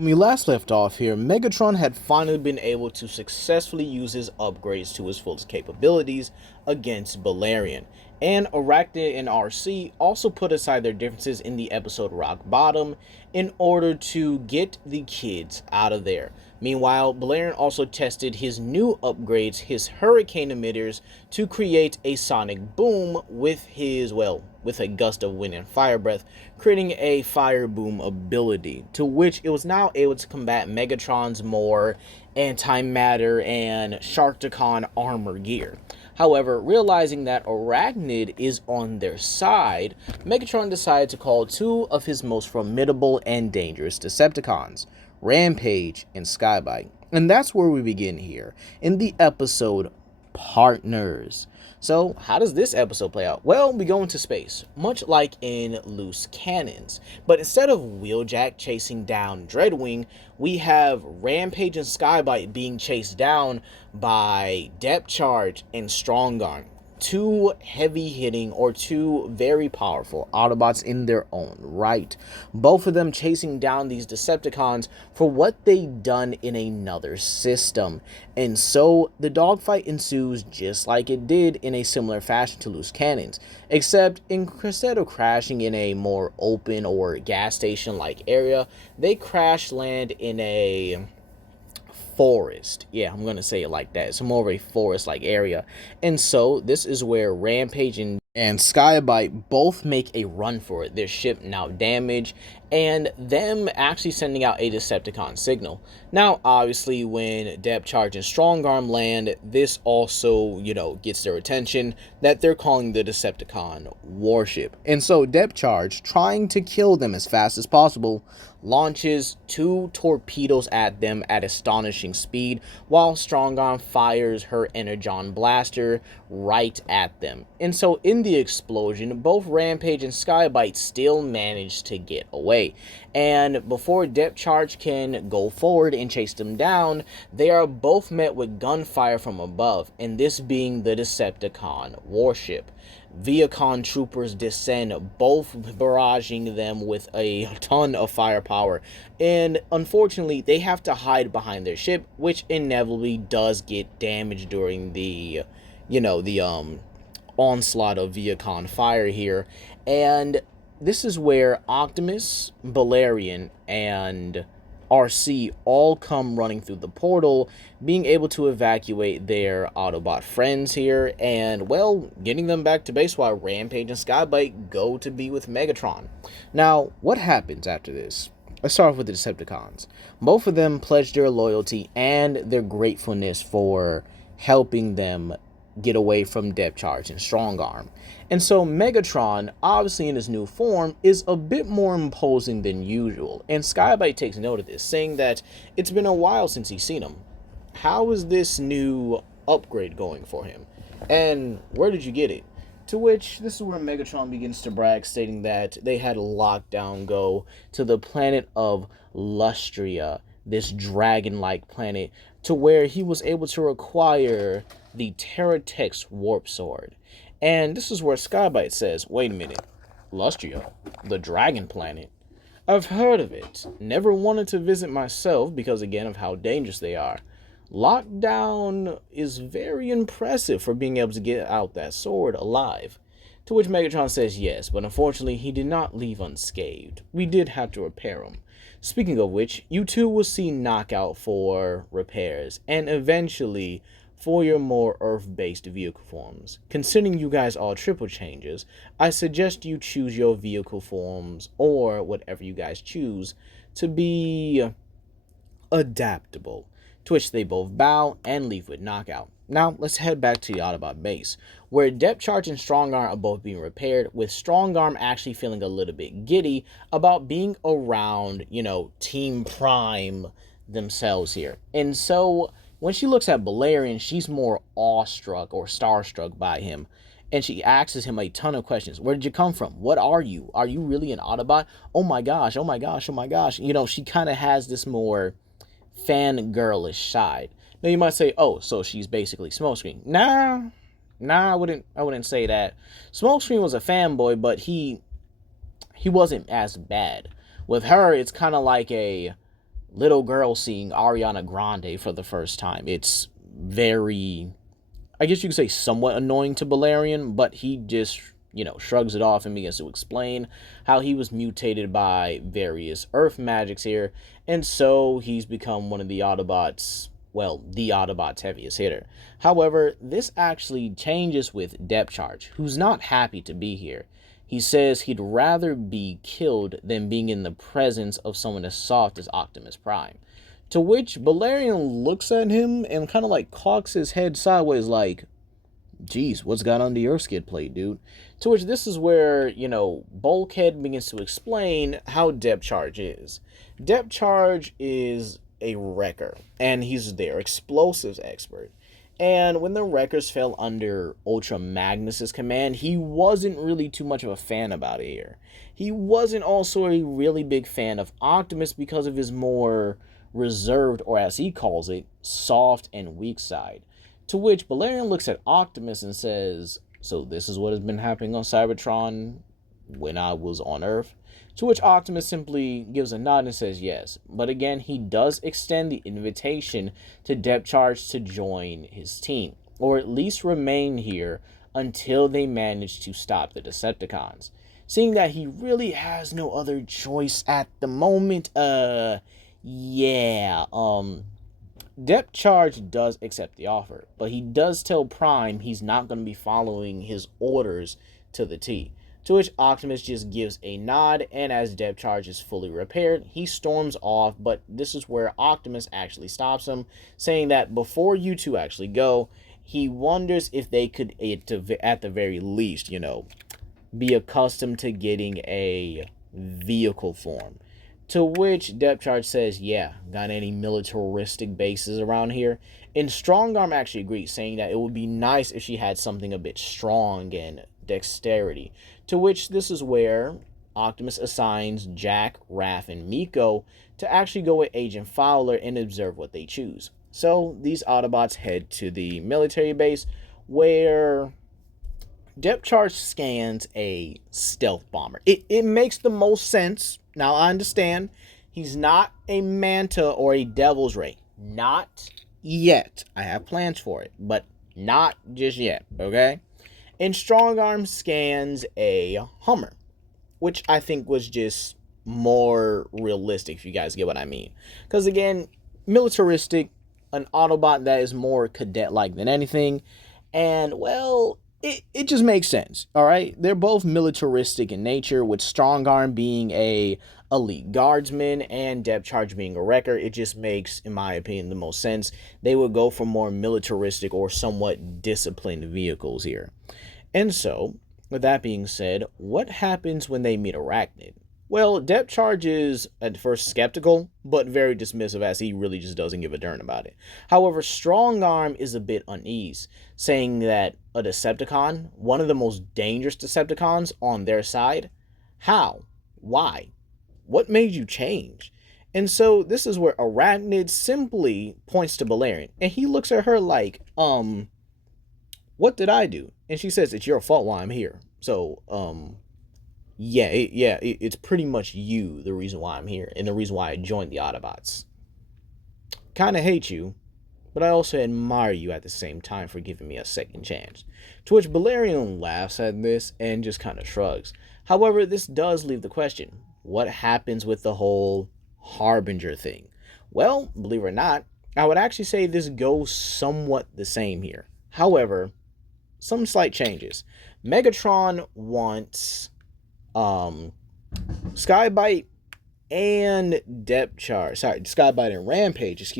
When we last left off here, Megatron had finally been able to successfully use his upgrades to his fullest capabilities against Balerion. And Arachnid and RC also put aside their differences in the episode Rock Bottom in order to get the kids out of there. Meanwhile, Balerion also tested his new upgrades, his hurricane emitters, to create a sonic boom with with a gust of wind and fire breath, creating a fire boom ability, to which it was now able to combat Megatron's more antimatter and Sharkticon armor gear. However, realizing that Arachnid is on their side, Megatron decided to call two of his most formidable and dangerous Decepticons, Rampage and Skybite. And that's where we begin here, in the episode Partners. So, how does this episode play out? Well, we go into space, much like in Loose Cannons. But instead of Wheeljack chasing down Dreadwing, we have Rampage and Skybite being chased down by Depth Charge and Strongarm. Two heavy-hitting or two very powerful Autobots in their own right. Both of them chasing down these Decepticons for what they'd done in another system. And so the dogfight ensues just like it did in a similar fashion to Loose Cannons. Except instead of crashing in a more open or gas station-like area, they crash land in a forest. Yeah, I'm gonna say it like that. It's more of a forest-like area. And so this is where Rampage and Skybite both make a run for it. Their ship now damaged, and them actually sending out a Decepticon signal. Now, obviously, when Depth Charge and Strongarm land, this also, gets their attention that they're calling the Decepticon warship. And so Depth Charge, trying to kill them as fast as possible, launches two torpedoes at them at astonishing speed, while Strongarm fires her Energon blaster right at them. And so in the explosion, both Rampage and Skybite still manage to get away. And before Depth Charge can go forward and chase them down, they are both met with gunfire from above, and this being the Decepticon warship. Viacon troopers descend, both barraging them with a ton of firepower, and unfortunately they have to hide behind their ship, which inevitably does get damaged during the onslaught of Viacon fire here. And this is where Optimus, Balerion, and RC all come running through the portal, being able to evacuate their Autobot friends here, and, well, getting them back to base while Rampage and Skybite go to be with Megatron. Now, what happens after this? Let's start off with the Decepticons. Both of them pledged their loyalty and their gratefulness for helping them get away from Depth Charge and Strongarm. And so Megatron, obviously in his new form, is a bit more imposing than usual. And Skybite takes note of this, saying that it's been a while since he's seen him. How is this new upgrade going for him? And where did you get it? To which, this is where Megatron begins to brag, stating that they had a lockdown go to the planet of Lustria, this dragon-like planet, to where he was able to acquire the Terratex Warp Sword. And this is where Skybite says, wait a minute, Lustria, the dragon planet? I've heard of it. Never wanted to visit myself because, again, of how dangerous they are. Lockdown is very impressive for being able to get out that sword alive. To which Megatron says yes, but unfortunately he did not leave unscathed. We did have to repair him. Speaking of which, you two will see Knockout for repairs, and eventually for your more Earth-based vehicle forms. Considering you guys are triple changes, I suggest you choose your vehicle forms, or whatever you guys choose, to be adaptable. To which they both bow and leave with Knockout. Now, let's head back to the Autobot base, where Depth Charge and Strongarm are both being repaired, with Strongarm actually feeling a little bit giddy about being around, Team Prime themselves here. And so, when she looks at Balerion, she's more awestruck or starstruck by him. And she asks him a ton of questions. Where did you come from? What are you? Are you really an Autobot? Oh my gosh, oh my gosh, oh my gosh. She kind of has this more fangirlish side. Now you might say, oh, so she's basically Smokescreen. Nah, I wouldn't say that. Smokescreen was a fanboy, but he wasn't as bad. With her, it's kind of like a little girl seeing Ariana Grande for the first time. It's very, I guess you could say, somewhat annoying to Balerion, but he just, shrugs it off and begins to explain how he was mutated by various Earth magics here, and so he's become one of the Autobots, well, the Autobot's heaviest hitter. However, this actually changes with Depth Charge, who's not happy to be here. He says he'd rather be killed than being in the presence of someone as soft as Optimus Prime. To which Balerion looks at him and kind of like cocks his head sideways like, geez, what's got under your skid plate, dude? To which this is where, Bulkhead begins to explain how Depth Charge is. Depth Charge is a wrecker, and he's their explosives expert. And when the wreckers fell under Ultra Magnus's command, he wasn't really too much of a fan about it here. He wasn't also a really big fan of Optimus because of his more reserved, or as he calls it, soft and weak side. To which Balerion looks at Optimus and says, so this is what has been happening on Cybertron when I was on Earth? To which Optimus simply gives a nod and says yes. But again, he does extend the invitation to Depth Charge to join his team, or at least remain here until they manage to stop the Decepticons. Seeing that he really has no other choice at the moment, Depth Charge does accept the offer, but he does tell Prime he's not going to be following his orders to the T. To which Optimus just gives a nod, and as Depth Charge is fully repaired, he storms off, but this is where Optimus actually stops him, saying that before you two actually go, he wonders if they could, at the very least, be accustomed to getting a vehicle form. To which Depth Charge says, yeah, got any militaristic bases around here? And Strongarm actually agrees, saying that it would be nice if she had something a bit strong and dexterity. To which this is where Optimus assigns Jack, Raph, and Miko to actually go with Agent Fowler and observe what they choose. So these Autobots head to the military base where Depth Charge scans a stealth bomber. It makes the most sense. Now I understand he's not a Manta or a Devil's Ray. Not yet. I have plans for it, but not just yet, okay? And Strongarm scans a Hummer, which I think was just more realistic, if you guys get what I mean. Because again, militaristic, an Autobot that is more cadet-like than anything, and well, it just makes sense, all right? They're both militaristic in nature, with Strongarm being a elite guardsman and Depth Charge being a wrecker. It just makes, in my opinion, the most sense. They would go for more militaristic or somewhat disciplined vehicles here. And so, with that being said, what happens when they meet Arachnid? Well, Depth Charge is at first skeptical, but very dismissive, as he really just doesn't give a darn about it. However, Strongarm is a bit uneasy, saying that a Decepticon, one of the most dangerous Decepticons, on their side? How? Why? What made you change? And so this is where Arachnid simply points to Balerion, and he looks at her like, what did I do? And she says, it's your fault why I'm here. So, it's pretty much you, the reason why I'm here, and the reason why I joined the Autobots. Kinda hate you, but I also admire you at the same time for giving me a second chance. To which Balerion laughs at this and just kind of shrugs. However, this does leave the question, what happens with the whole harbinger thing? Well, believe it or not, I would actually say this goes somewhat the same here. However, some slight changes. Megatron wants Skybite and Skybite and Rampage,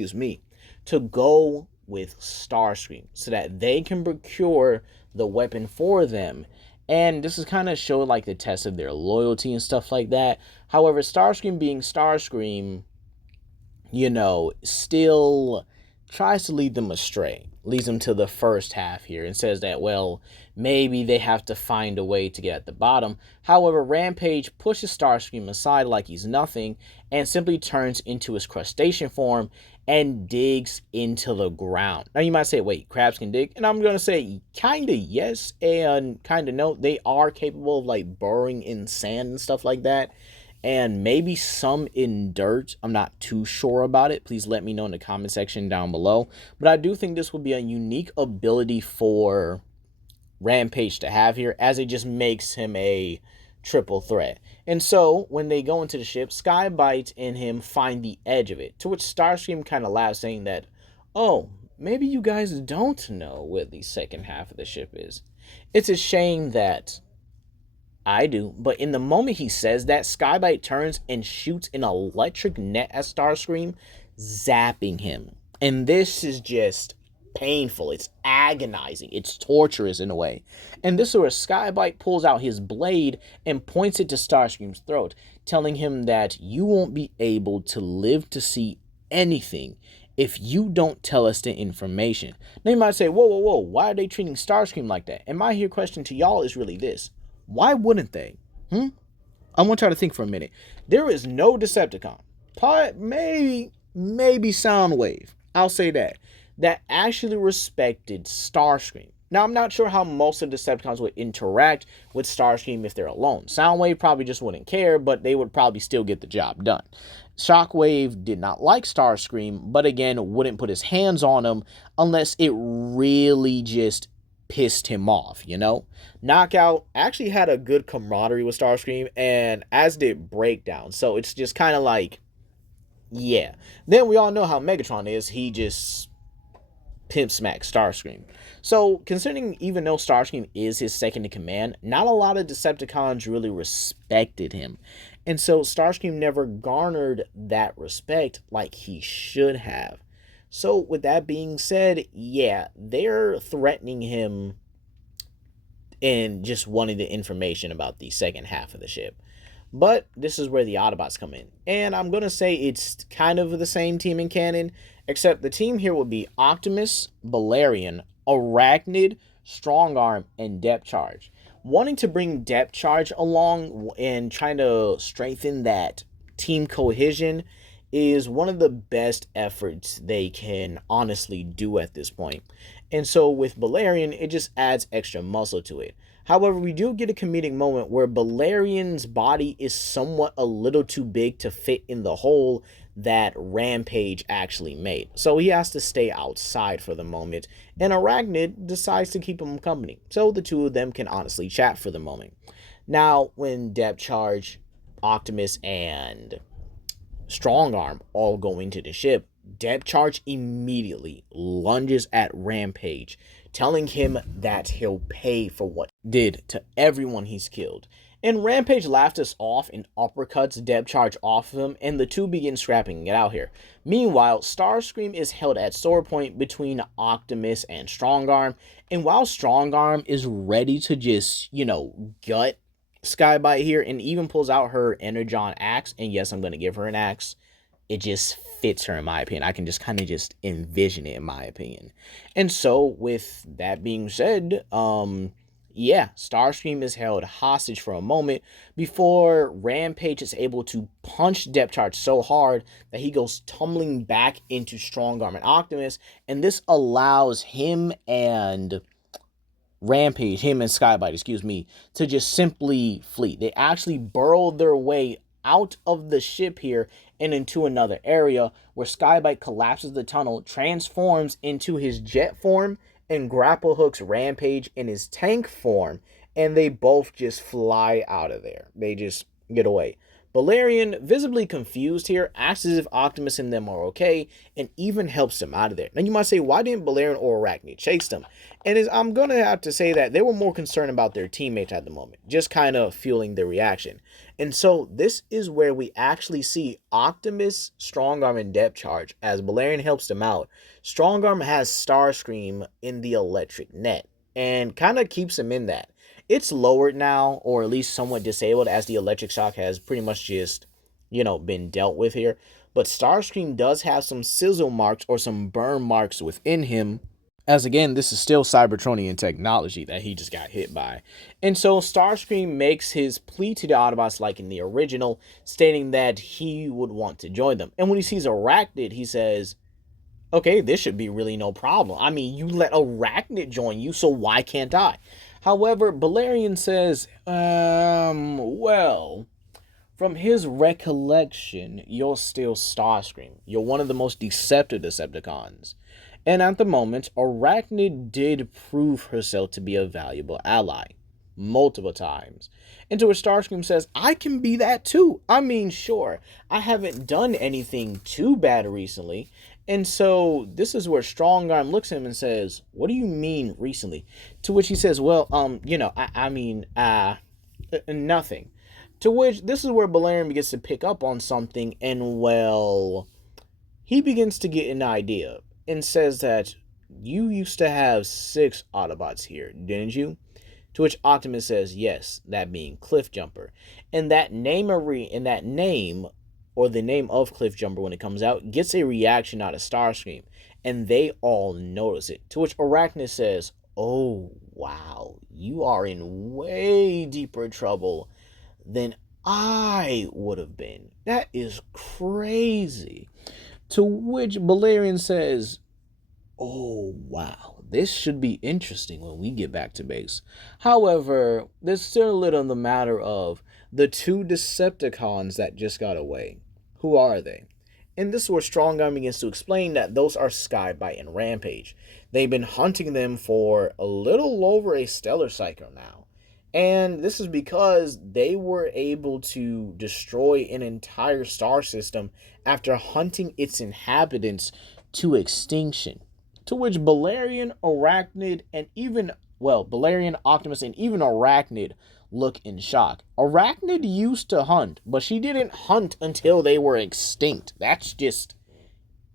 to go with Starscream so that they can procure the weapon for them. And this is kind of show like the test of their loyalty and stuff like that. However, Starscream being Starscream, still tries to lead them astray. Leads them to the first half here and says that, well, maybe they have to find a way to get at the bottom. However, Rampage pushes Starscream aside like he's nothing and simply turns into his crustacean form and digs into the ground. Now you might say, wait, crabs can dig? And I'm going to say kind of yes and kind of no. They are capable of like burrowing in sand and stuff like that. and maybe some in dirt. I'm not too sure about it. Please let me know in the comment section down below. But I do think this will be a unique ability for Rampage to have here, as it just makes him a triple threat. And so when they go into the ship, Skybite and him find the edge of it, to which Starscream kind of laughs, saying that, oh, maybe you guys don't know where the second half of the ship is. It's a shame that I do, but in the moment he says that, Skybite turns and shoots an electric net at Starscream, zapping him. And this is just painful. It's agonizing. It's torturous in a way. And this is where Skybite pulls out his blade and points it to Starscream's throat, telling him that you won't be able to live to see anything if you don't tell us the information. Now you might say, whoa, whoa, whoa, why are they treating Starscream like that? And my here question to y'all is really this. Why wouldn't they? I want y'all to think for a minute. There is no Decepticon, maybe Soundwave, I'll say that actually respected Starscream. Now, I'm not sure how most of the Decepticons would interact with Starscream if they're alone. Soundwave probably just wouldn't care, but they would probably still get the job done. Shockwave did not like Starscream, but again, wouldn't put his hands on him unless it really just pissed him off, you know? Knockout actually had a good camaraderie with Starscream, and as did Breakdown. So it's just kind of like, yeah. Then we all know how Megatron is. He just pimp smack Starscream. So considering even though Starscream is his second in command, not a lot of Decepticons really respected him. And so Starscream never garnered that respect like he should have. So with that being said, yeah, they're threatening him and just wanting the information about the second half of the ship. But this is where the Autobots come in. And I'm going to say it's kind of the same team in canon, except the team here would be Optimus, Balerion, Arachnid, Strongarm, and Depth Charge. Wanting to bring Depth Charge along and trying to strengthen that team cohesion is one of the best efforts they can honestly do at this point. And so with Balerion, it just adds extra muscle to it. However, we do get a comedic moment where Balerion's body is somewhat a little too big to fit in the hole that Rampage actually made. So he has to stay outside for the moment, and Arachnid decides to keep him company. So the two of them can honestly chat for the moment. Now, when Depth Charge, Optimus, and Strongarm all go into the ship, Depth Charge immediately lunges at Rampage, telling him that he'll pay for what he did to everyone he's killed. And Rampage laughed us off and uppercuts Depth Charge off of him, and the two begin scrapping it out here. Meanwhile, Starscream is held at sword point between Optimus and Strongarm, and while Strongarm is ready to just, gut Skybite here and even pulls out her Energon axe, and yes, I'm going to give her an axe, it just fits her in my opinion. I can just kind of just envision it in my opinion. And so with that being said, yeah, Starscream is held hostage for a moment before Rampage is able to punch Depth Charge so hard that he goes tumbling back into Strongarm and Optimus, and this allows him and Skybite, to just simply flee. They actually burrow their way out of the ship here and into another area where Skybite collapses the tunnel, transforms into his jet form, and grapple hooks Rampage in his tank form, and they both just fly out of there. They just get away. Balerion, visibly confused here, asks if Optimus and them are okay, and even helps them out of there. Now you might say, why didn't Balerion or Arachnid chase them? And I'm going to have to say that they were more concerned about their teammates at the moment, just kind of fueling their reaction. And so this is where we actually see Optimus, Strongarm, and Depth Charge as Balerion helps them out. Strongarm has Starscream in the electric net and kind of keeps him in that. It's lowered now, or at least somewhat disabled, as the electric shock has pretty much just, been dealt with here. But Starscream does have some sizzle marks or some burn marks within him, as again, this is still Cybertronian technology that he just got hit by. And so Starscream makes his plea to the Autobots like in the original, stating that he would want to join them. And when he sees Arachnid, he says, okay, this should be really no problem. I mean, you let Arachnid join you, so why can't I? However, Balerion says, well, From his recollection, you're still Starscream. You're one of the most deceptive Decepticons. And at the moment, Arachnid did prove herself to be a valuable ally. Multiple times. And to which Starscream says, I can be that too. I mean, sure, I haven't done anything too bad recently. And so this is where Strongarm looks at him and says, what do you mean recently? To which he says, well, nothing. To which this is where Balerion begins to pick up on something, and well, he begins to get an idea and says that you used to have 6 Autobots here, didn't you? To which Optimus says, yes, that being Cliffjumper. And that name or the name of Cliffjumper when it comes out, gets a reaction out of Starscream. And they all notice it. To which Arachnid says, oh, wow, you are in way deeper trouble than I would have been. That is crazy. To which Balerion says, oh, wow, this should be interesting when we get back to base. However, there's still a little in the matter of the 2 Decepticons that just got away. Who are they? And this is where Strongarm begins to explain that those are Skybite and Rampage. They've been hunting them for a little over a stellar cycle now. And this is because they were able to destroy an entire star system after hunting its inhabitants to extinction. To which Balerion, Optimus, and even Arachnid look in shock. Arachnid used to hunt, but she didn't hunt until they were extinct. That's just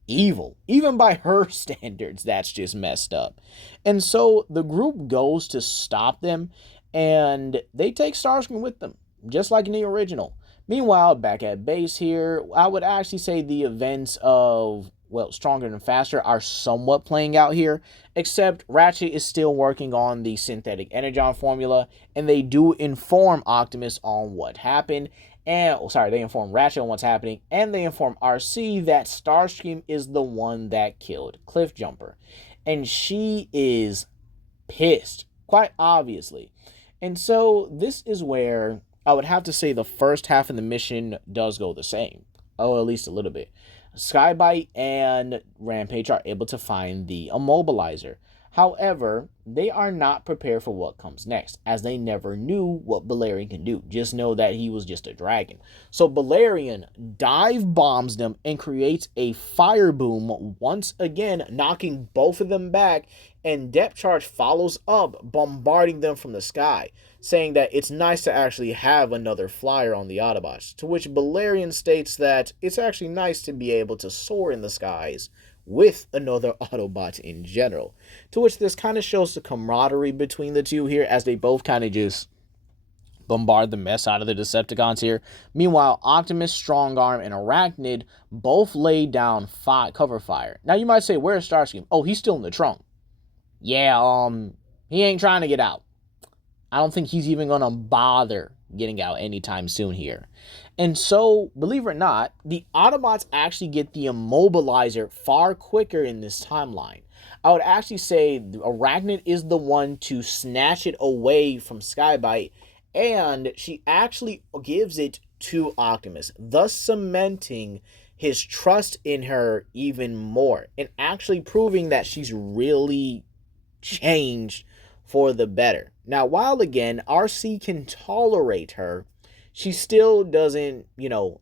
evil. Even by her standards, that's just messed up. And so the group goes to stop them, and they take Starscream with them, just like in the original. Meanwhile, back at base here, I would actually say the events of, Stronger and Faster are somewhat playing out here, except Ratchet is still working on the synthetic energon formula, and they do inform Optimus on what happened, they inform Ratchet on what's happening, and they inform RC that Starscream is the one that killed Cliffjumper. And she is pissed, quite obviously. And so this is where I would have to say the first half of the mission does go the same. Oh, at least a little bit. Skybite and Rampage are able to find the immobilizer. However, they are not prepared for what comes next, as they never knew what Balerion can do. Just know that he was just a dragon. So Balerion dive bombs them and creates a fire boom, once again knocking both of them back, and Depth Charge follows up, bombarding them from the sky, saying that it's nice to actually have another flyer on the Autobots, to which Balerion states that it's actually nice to be able to soar in the skies with another Autobot in general, to which this kind of shows the camaraderie between the two here, as they both kind of just bombard the mess out of the Decepticons here. Meanwhile, Optimus, Strongarm, and Arachnid both lay down cover fire. Now you might say, where's Starscream? Oh, he's still in the trunk. Yeah, he ain't trying to get out. I don't think he's even gonna bother getting out anytime soon here. And so, believe it or not, the Autobots actually get the immobilizer far quicker in this timeline. I would actually say Arachnid is the one to snatch it away from Skybite, and she actually gives it to Optimus, thus cementing his trust in her even more, and actually proving that she's really changed for the better. Now, while again, RC can tolerate her, she still doesn't,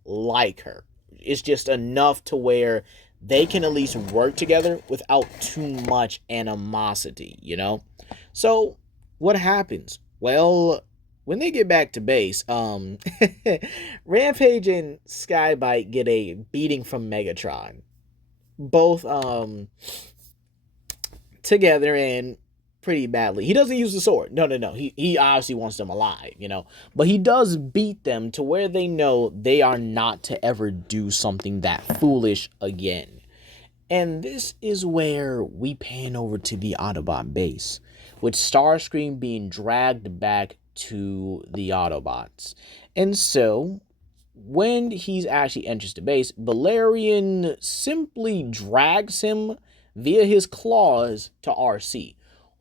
like her. It's just enough to where they can at least work together without too much animosity, So, what happens? Well, when they get back to base, Rampage and Skybite get a beating from Megatron. Both, together and pretty badly. He doesn't use the sword. No. He obviously wants them alive, But he does beat them to where they know they are not to ever do something that foolish again. And this is where we pan over to the Autobot base, with Starscream being dragged back to the Autobots. And so, when he's actually enters the base, Balerion simply drags him via his claws to RC,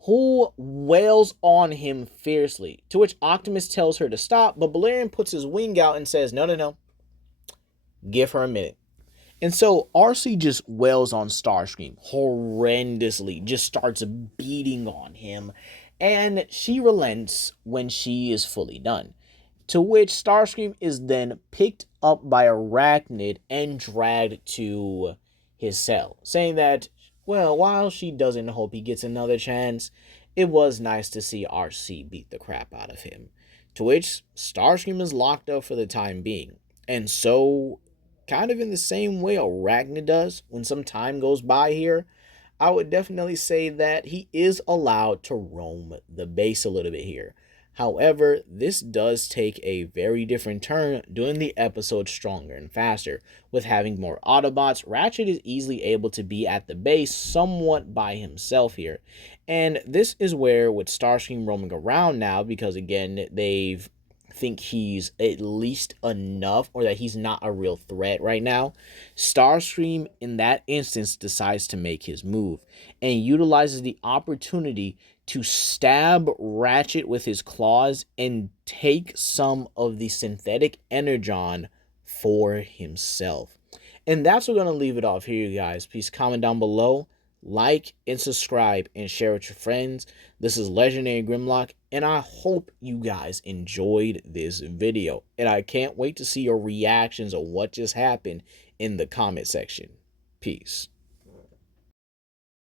who wails on him fiercely, to which Optimus tells her to stop, but Balerion puts his wing out and says, no, no, no, give her a minute. And so RC just wails on Starscream horrendously, just starts beating on him, and she relents when she is fully done. To which Starscream is then picked up by Arachnid and dragged to his cell, saying that, well, while she doesn't hope he gets another chance, it was nice to see RC beat the crap out of him. To which Starscream is locked up for the time being. And so, kind of in the same way Arachnid does when some time goes by here, I would definitely say that he is allowed to roam the base a little bit here. However, this does take a very different turn, doing the episode stronger and faster. With having more Autobots, Ratchet is easily able to be at the base somewhat by himself here. And this is where, with Starscream roaming around now, because again, they've think he's at least enough, or that he's not a real threat right now, Starscream in that instance decides to make his move and utilizes the opportunity to stab Ratchet with his claws and take some of the synthetic energon for himself. And that's what we're going to leave it off here, you guys. Please comment down below, like and subscribe, and share with your friends. This is Legendary Grimlock, and I hope you guys enjoyed this video. And I can't wait to see your reactions of what just happened in the comment section. Peace.